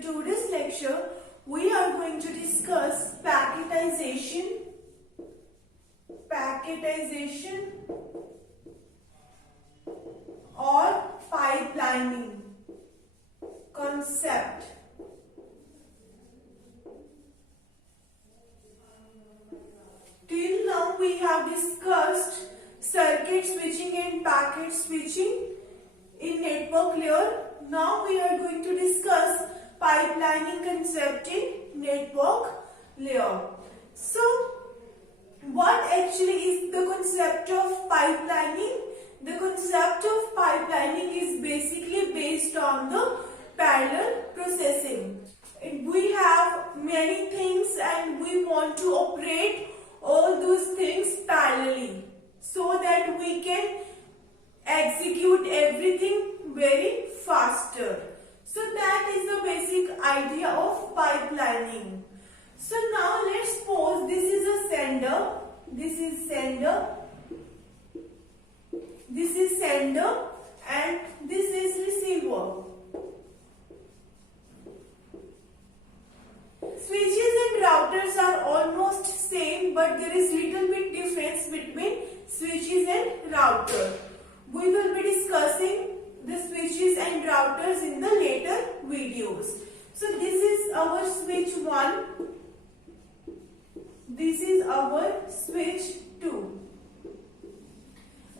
the today's lecture, we are going to discuss packetization or pipelining concept. Till now we have discussed circuit switching and packet switching in network layer. Now we are going to discuss pipelining concept in network layer. So what actually is the concept of pipelining? The concept of pipelining is basically based on the parallel processing. We have many things and we want to operate all those things parallelly so that we can execute everything very faster. So that is the basic idea of pipelining. So now let's suppose this is a sender, this is sender, this is sender and this is receiver. Switches and routers are almost same, but there is little bit difference between switches and router. We will be discussing the switches and routers in the later videos. So this is our switch 1. This is our switch 2.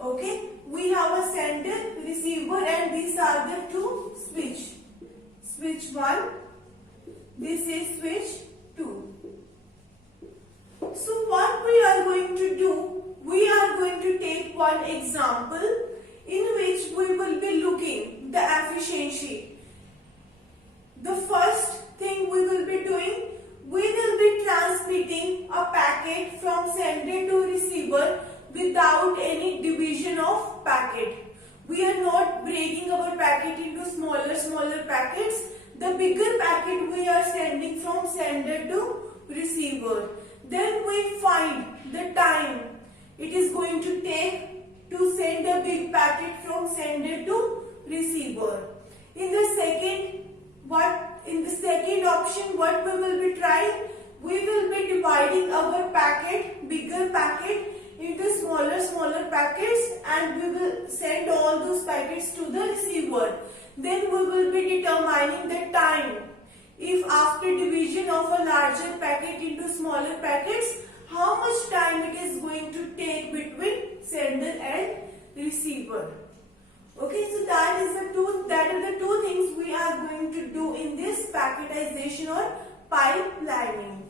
Okay, we have a sender, receiver, and these are the two switch. Switch 1. This is switch 2. So what we are going to do, we are going to take one example in which we will be looking the efficiency. The first thing we will be doing, we will be transmitting a packet from sender to receiver without any division of packet. We are not breaking our packet into smaller packets. The bigger packet we are sending from sender to receiver. Then we find the time it is going to take to send a big packet from sender to receiver. In the second option, what we will be trying? We will be dividing our packet, bigger packet, into smaller packets, and we will send all those packets to the receiver. Then we will be determining the time. If after division of a larger packet into smaller packets, how much time it is going to take between sender and receiver. Okay, so that are the two things we are going to do in this packetization or pipelining.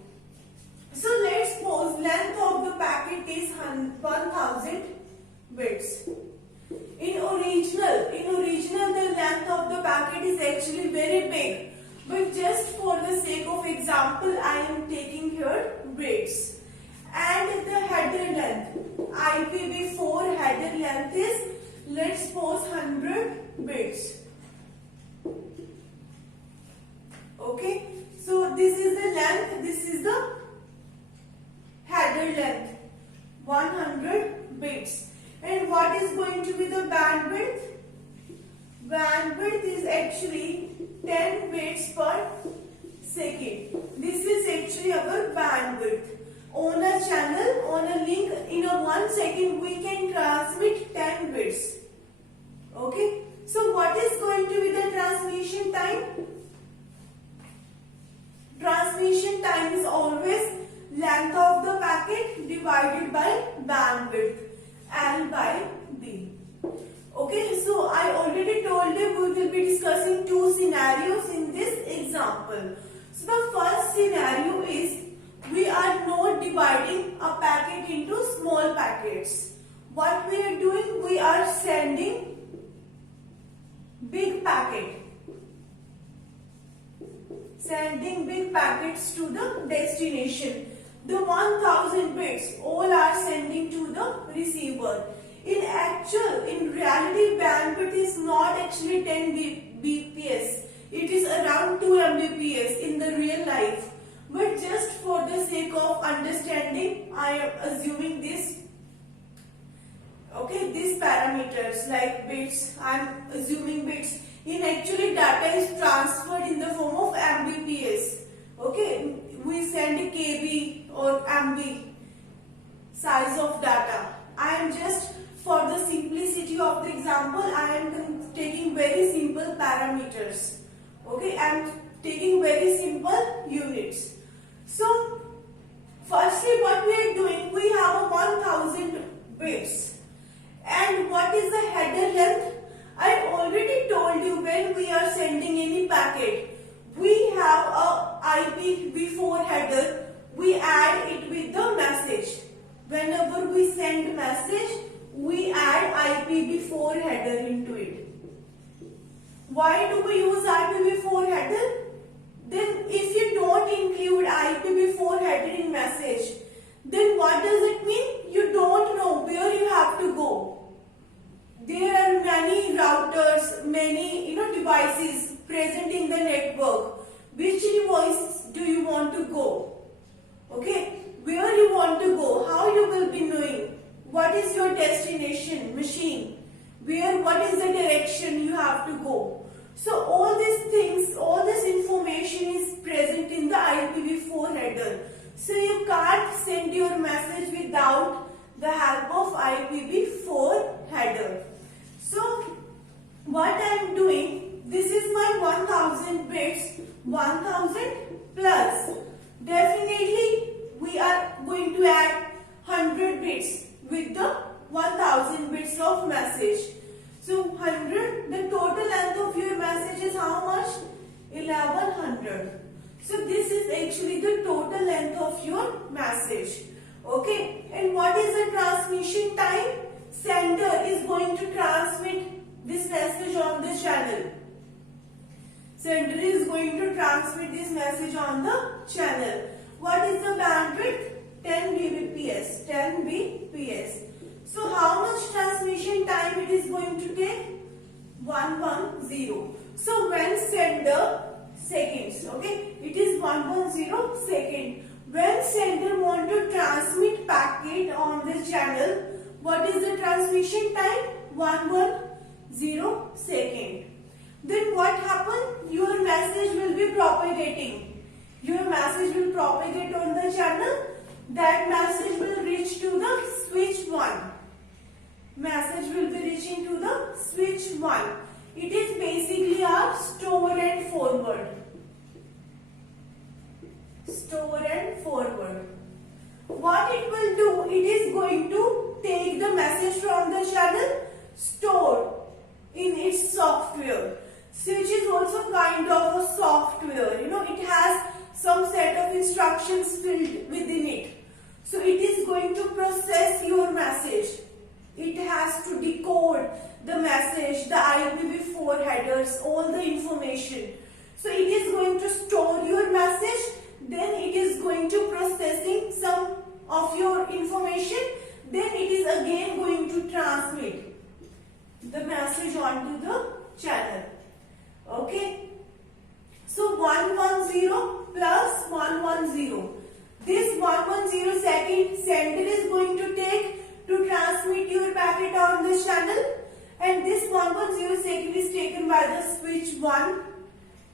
So let's suppose length of the packet is 1000 bits. In original the length of the packet is actually very big, but just for the sake of example I am taking here bits. And the header length, IPv4 header length is, let's suppose, 100 bits. Okay, so this is the length, this is the header length, 100 bits. And what is going to be the bandwidth? Bandwidth is actually 10 bits per second. This is actually our bandwidth. On a channel, on a link, in a 1 second we can transmit 10 bits. Okay. So what is going to be the transmission time? Transmission time is always length of the packet divided by bandwidth, L by B. Okay, so I already told you we will be discussing two scenarios in this example. So the first scenario is we are not dividing a packet into small packets. What we are doing, we are sending big packet. Sending big packets to the destination. The 1000 bits all are sending to the receiver. In reality, bandwidth is not actually 10 bps. It is around 2 Mbps in the real life. But just for the sake of understanding, I am assuming this. Okay, these parameters like bits, I am assuming bits. In actually, data is transferred in the form of MB Okay, we send KB or MB size of data. I am just, for the simplicity of the example, I am taking very simple parameters. Okay, I am taking very simple units. So, firstly what we are doing, we have a 1000 bits. And what is the header length? I already told you when we are sending any packet, we have a IPv4 header, we add it with the message. Whenever we send message, we add IPv4 header into it. Why do we use IPv4 header? Then if you don't include IPv4 header in message, then what does it mean? You don't know where you have to go. There are many routers, many devices present in the network. Which device do you want to go? Okay, where you want to go, how you will be knowing what is your destination machine, what is the direction you have to go. So all these things, all this information is present in the IPv4 header. So you can't send your message without the help of IPv4 header. So what I am doing, this is my 1000 bits, 1000 plus. Definitely we are going to add 100 bits with the 1000 bits of message. So 100, the total length of your message is how much? 1100. So this is actually the total length of your message. Okay, and what is the transmission time? Sender is going to transmit this message on the channel. Sender is going to transmit this message on the channel. What is the bandwidth? 10 Mbps. 10 Mbps. So how much transmission time it is going to take? 110. So when sender, seconds, okay, it is 110 second. When sender want to transmit packet on the channel, what is the transmission time? 110 second. Then what happen? Your message will be propagating. Your message will propagate on the channel. That message will reach to the switch 1. Message will be reaching to the switch 1. It is basically our store and forward. Store and forward. What it will do, it is going to take the message from the channel, store in its software. Switch is also kind of a software. It has some set of instructions filled within it. So it is going to process your message. It has to decode the message, the IPv4 headers, all the information. So it is going to store your message. Then it is going to processing some of your information. Then it is again going to transmit the message onto the channel. Okay. So 110 plus 110. This 110 second sender is going to take to transmit your packet on this channel, and this 110 second is taken by the switch 1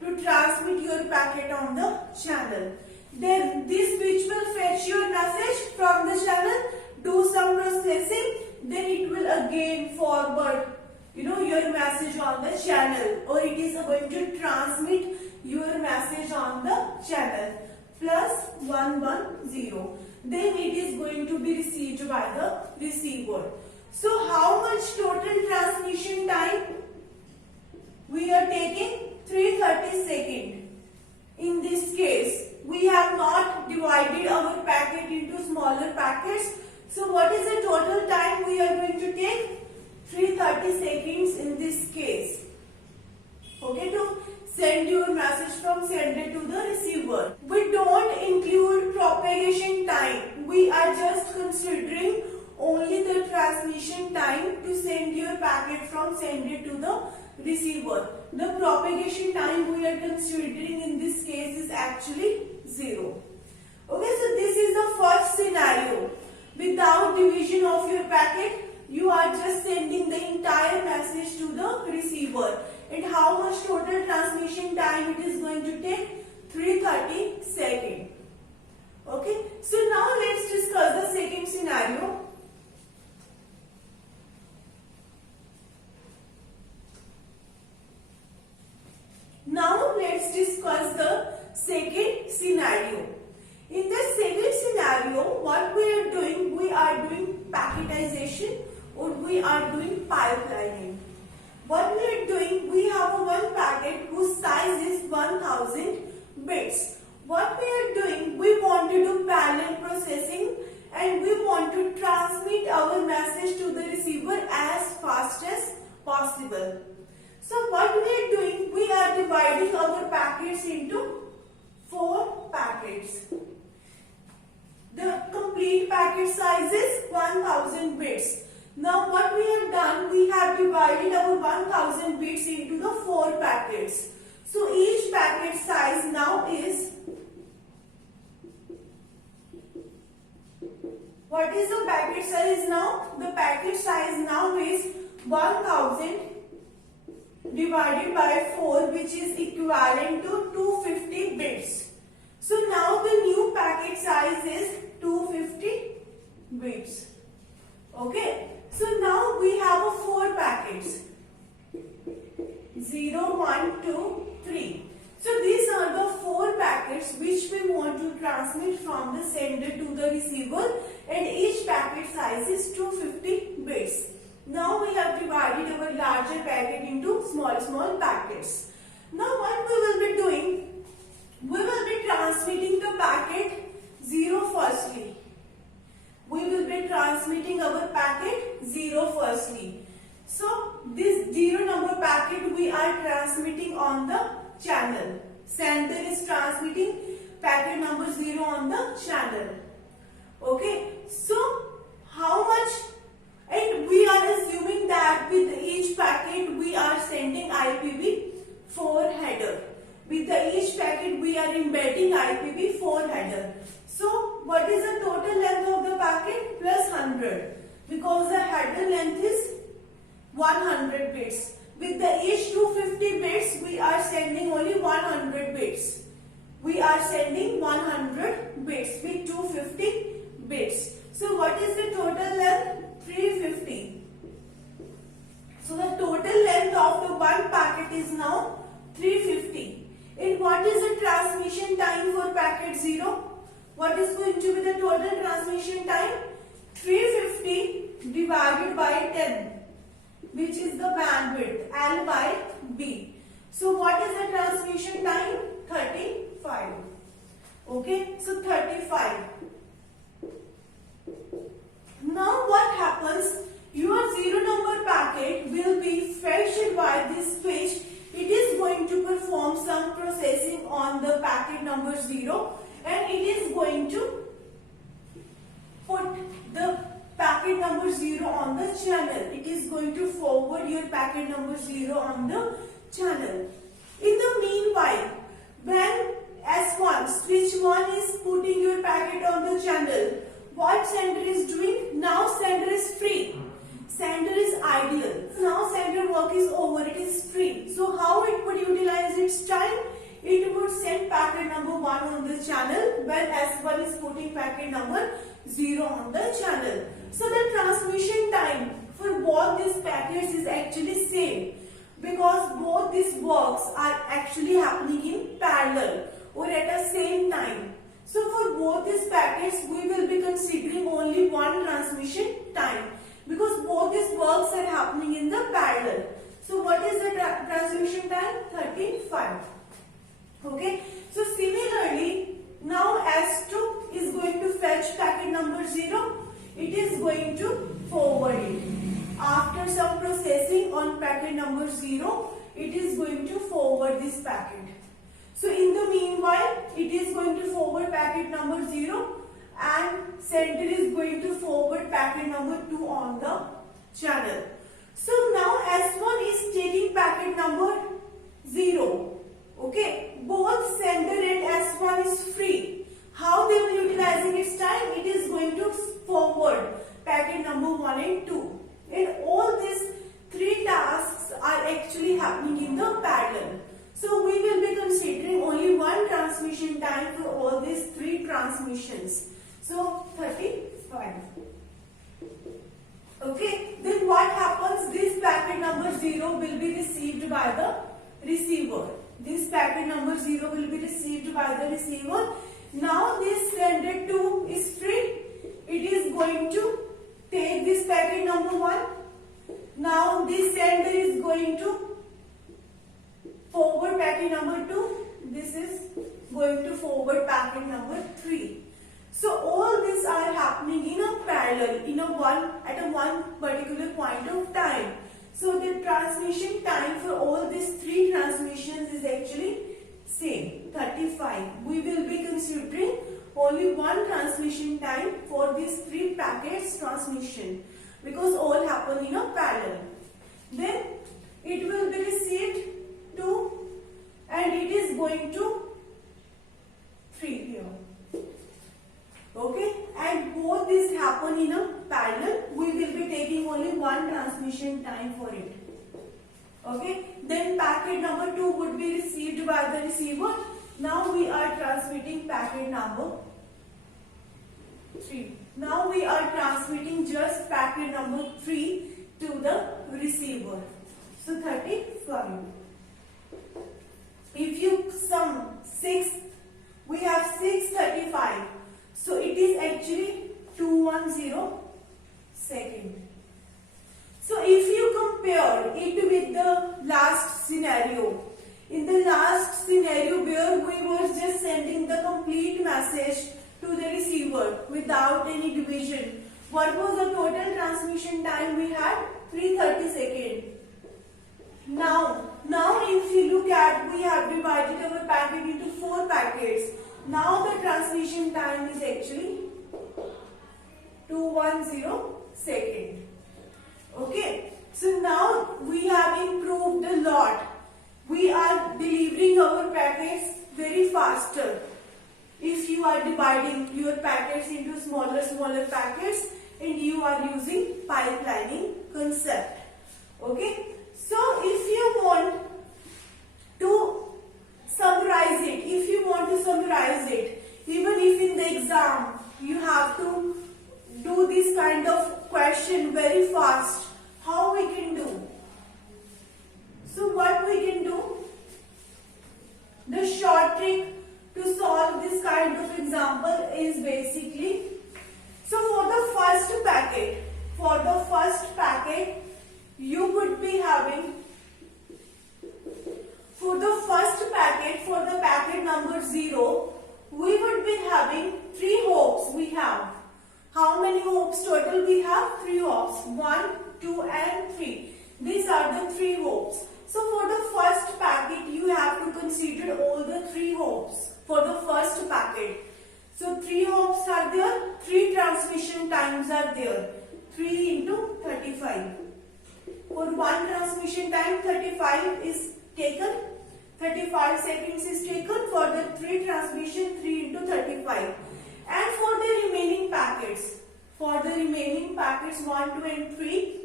to transmit your packet on the channel. Then this switch will fetch your message from the channel, do some processing, then it will again forward your message on the channel, or it is going to transmit your message on the channel. Plus 110. Then it is going to be received by the receiver. So how much total transmission time? We are taking 330 seconds. In this case, we have not divided our packet into smaller packets. So what is the total time we are going to take? 330 seconds in this case. Okay, to send your message from sender to the receiver. We don't include propagation time. We are just considering only the transmission time to send your packet from sender to the receiver. The propagation time we are considering in this case is actually 0. Okay, so this is the first scenario. Without division of your packet, you are just sending the entire to the receiver. And how much total transmission time it is going to take? 330 seconds. Okay, so now let's discuss the second scenario. Now let's discuss the second scenario. In the second scenario, what we are doing packetization or we are doing pipelining. What we are doing, we have one packet whose size is 1000 bits. What we are doing, we want to do parallel processing and we want to transmit our message to the receiver as fast as possible. So what we are doing, we are dividing our packets into 4 packets. The complete packet size is 1000 bits. Now what we have done, we have divided our 1000 bits into the 4 packets. So each packet size now is, what is the packet size now? The packet size now is 1000 divided by 4, which is equivalent to 250 bits. So now the new packet size is 250 bits. Okay. So now we have 4 packets. 0, 1, 2, 3. So these are the 4 packets which we want to transmit from the sender to the receiver, and each packet size is 250 bits. Now we have divided our larger packet into small packets. Now what we will be doing, we will be transmitting the packet 0 firstly. We will be transmitting our packet 0 firstly. So this 0 number packet we are transmitting on the channel. Sender is transmitting packet number 0 on the channel. Okay. So how much? And we are assuming that with each packet we are sending IPv4 header. With each packet we are embedding IPv4 header. So what is the total length of the packet? Plus 100. Because the header length is 100 bits. With each 250 bits we are sending only 100 bits. We are sending 100 bits with 250 bits. So what is the total length? 350. So the total length of the one packet is now 350. And what is the transmission time for packet 0? What is going to be the total transmission time? 350 divided by 10, which is the bandwidth L by B. So what is the transmission time? 35. Okay, so 35. Now what happens? Your 0 number packet will be fetched by this switch. It is going to perform some processing on the packet number 0, and it is going to put the packet number 0 on the channel. It is going to forward your packet number 0 on the channel. In the meanwhile, when S1, switch 1 is putting your packet on the channel, what sender is doing? Now sender is free. Sender is ideal. Now sender work is over. It is free. So how it would utilize its time? It would send packet number 1 on the channel when S1 is putting packet number 0 on the channel. So the transmission time for both these packets is actually same, because both these works are actually happening in parallel or at the same time. So for both these packets we will be considering only one transmission time, because both these works are happening in the parallel. So what is the transmission time? 35. Okay. So similarly, now S2 is going to fetch packet number 0. It is going to forward it. After some processing on packet number 0, it is going to forward this packet. So in the meanwhile, it is going to forward packet number 0 and sender is going to forward packet number 2 on the channel. So now S1 is taking packet number 0. Okay, both sender and S1 is free. How they will utilizing its time? It is going to forward packet number 1 and 2. And all these 3 tasks are actually happening in the parallel. So we will be considering only one transmission transmissions. So 35. Okay, then what happens? This packet number 0 will be received by the receiver. This packet number 0 will be received by the receiver. Now this sender 2 is free. It is going to take this packet number 1. Now this sender is going to forward packet number 2. This is going to forward packet number 3. So all these are happening in a parallel, at a one particular point of time. So the transmission time for all these 3 transmissions is actually same, 35. We will be considering only one transmission time for these 3 packets transmission, because all happen in a parallel. Then it will be received 2 and it is going to 3 here. Okay, and both these happen in a parallel. We will be taking only one transmission time for it. Okay, then packet number 2 would be received by the receiver. Now we are transmitting packet number 3. Now we are transmitting just packet number 3 to the receiver. So 35. If you sum 6, we have 635. So it is actually 210 second. So if you compare it with the last scenario, in the last scenario where we were just sending the complete message to the receiver without any division, what was the total transmission time we had? 330 seconds. Now if you look at, we have divided our packet into 4 packets. Now the transmission time is actually 210 seconds. Okay, so now we have improved a lot. We are delivering our packets very faster. If you are dividing your packets into smaller packets and you are using pipelining concept. Okay, so if you want to summarize it, even if in the exam you have to do this kind of question very fast, how we can do? So what we can do? The short trick to solve this kind of example is basically, so for the first packet, you would be having, for the packet number 0, we would be having 3 hops. We have, how many hops total we have? 3 hops, 1, 2 and 3. These are the 3 hops. So for the first packet, you have to consider all the 3 hops for the first packet. So 3 hops are there, 3 transmission times are there, 3 into 35. For one transmission time, 35 is taken, 35 seconds is taken. For the 3 transmission, 3 into 35. And for the remaining packets, 1, 2 and 3,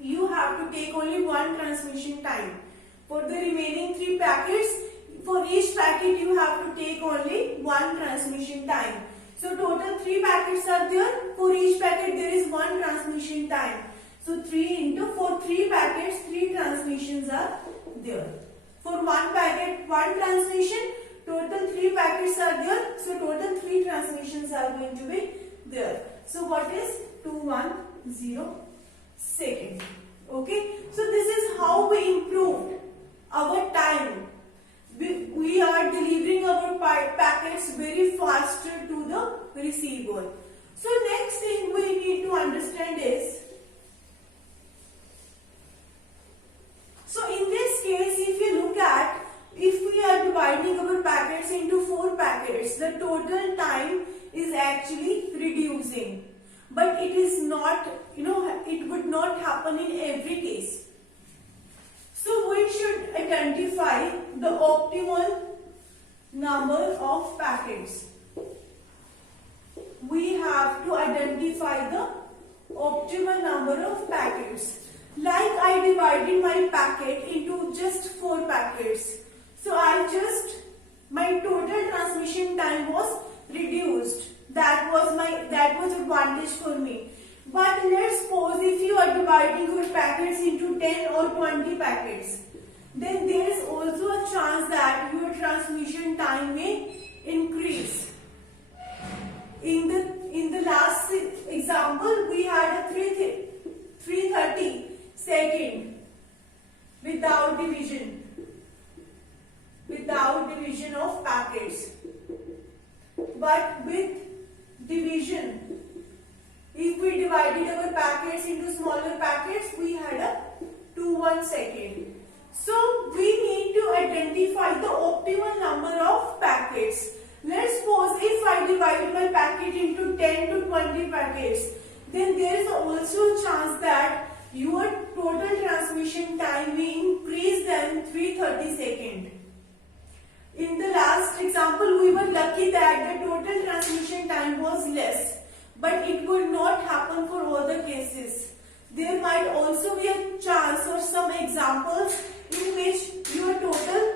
you have to take only one transmission time. For the remaining 3 packets, for each packet you have to take only one transmission time. So total 3 packets are there. For each packet there is one transmission time. So 3 into, for 3 packets, 3 transmissions are there. For one packet, one transmission, total 3 packets are there. So total 3 transmissions are going to be there. So what is 210 second? Okay. So this is how we improved our time. We are delivering our packets very faster to the receiver. So next thing we need to understand is, so in this case, if you look at, if we are dividing our packets into 4 packets, the total time is actually reducing. But it is not, it would not happen in every case. So we should identify the optimal number of packets. We have to identify the optimal number of packets. Like I divided my packet into just 4 packets. So my total transmission time was reduced. That was advantage for me. But let's suppose if you are dividing your packets into 10 or 20 packets, then there is also a chance that your transmission time may increase. In the last example, we had a 330 second without division of packets. But with division, if we divided our packets into smaller packets, we had a 21 second. So we need to identify the optimal number of packets. Let's suppose if I divide my packet into 10 to 20 packets, then there is also a chance that your total transmission time may increase than 330 seconds. In the last example, we were lucky that the total transmission time was less, but it would not happen for all the cases. There might also be a chance or some examples in which your total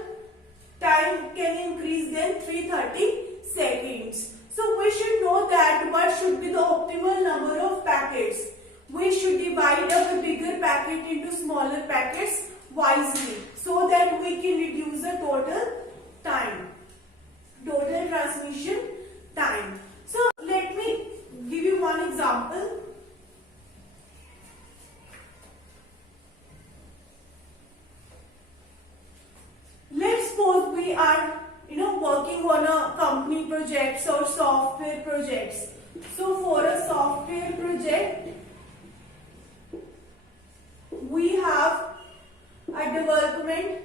time can increase than 330 seconds. So we should know that what should be the optimal number of packets. We should divide up a bigger packet into smaller packets wisely so that we can reduce the total transmission time. So let me give you one example. Let's suppose we are working on a company projects or software projects. So for a software project, we have a development,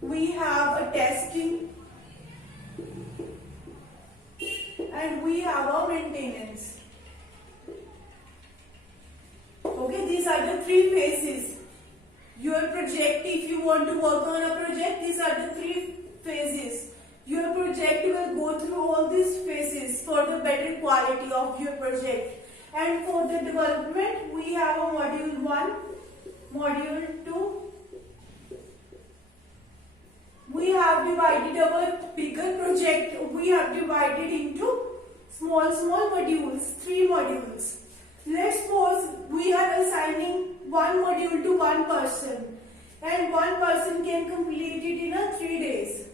we have a testing, and we have a maintenance. Okay, these are the three phases. Your project, if you want to work on a project, these are the three phases. Your project will go through all these phases for the better quality of your project. And for the development, we have a module 1, module 2. We have divided our bigger project, we have divided into small modules, 3 modules. Let's suppose we are assigning one module to one person, and one person can complete it in 3 days.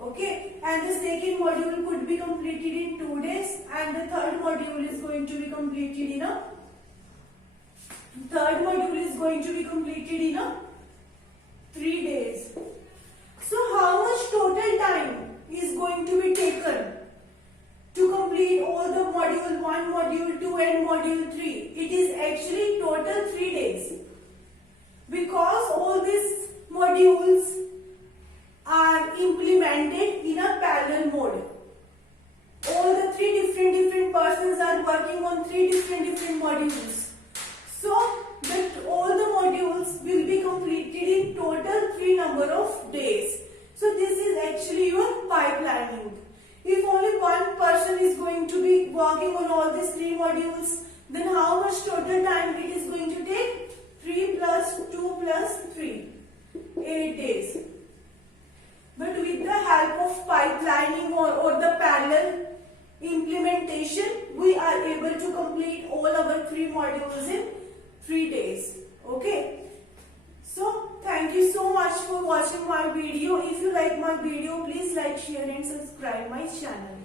Okay, and the second module could be completed in 2 days, and the third module is going to be completed in 3 days. So how much total time is going to be taken to complete all the module 1, module 2 and module 3? It is actually total 3 days. Because all these modules are implemented in a parallel mode. All the 3 different persons are working on 3 different modules. So all the modules will be completed in total 3 number of days. So this is actually your pipelining. If only one person is going to be working on all these 3 modules, then how much total time it is going to take? 3 plus 2 plus 3, 8 days. But with the help of pipelining or the parallel implementation, we are able to complete all our 3 modules in 3 days. Okay. So thank you so much for watching my video. If you like my video, please like, share and subscribe my channel.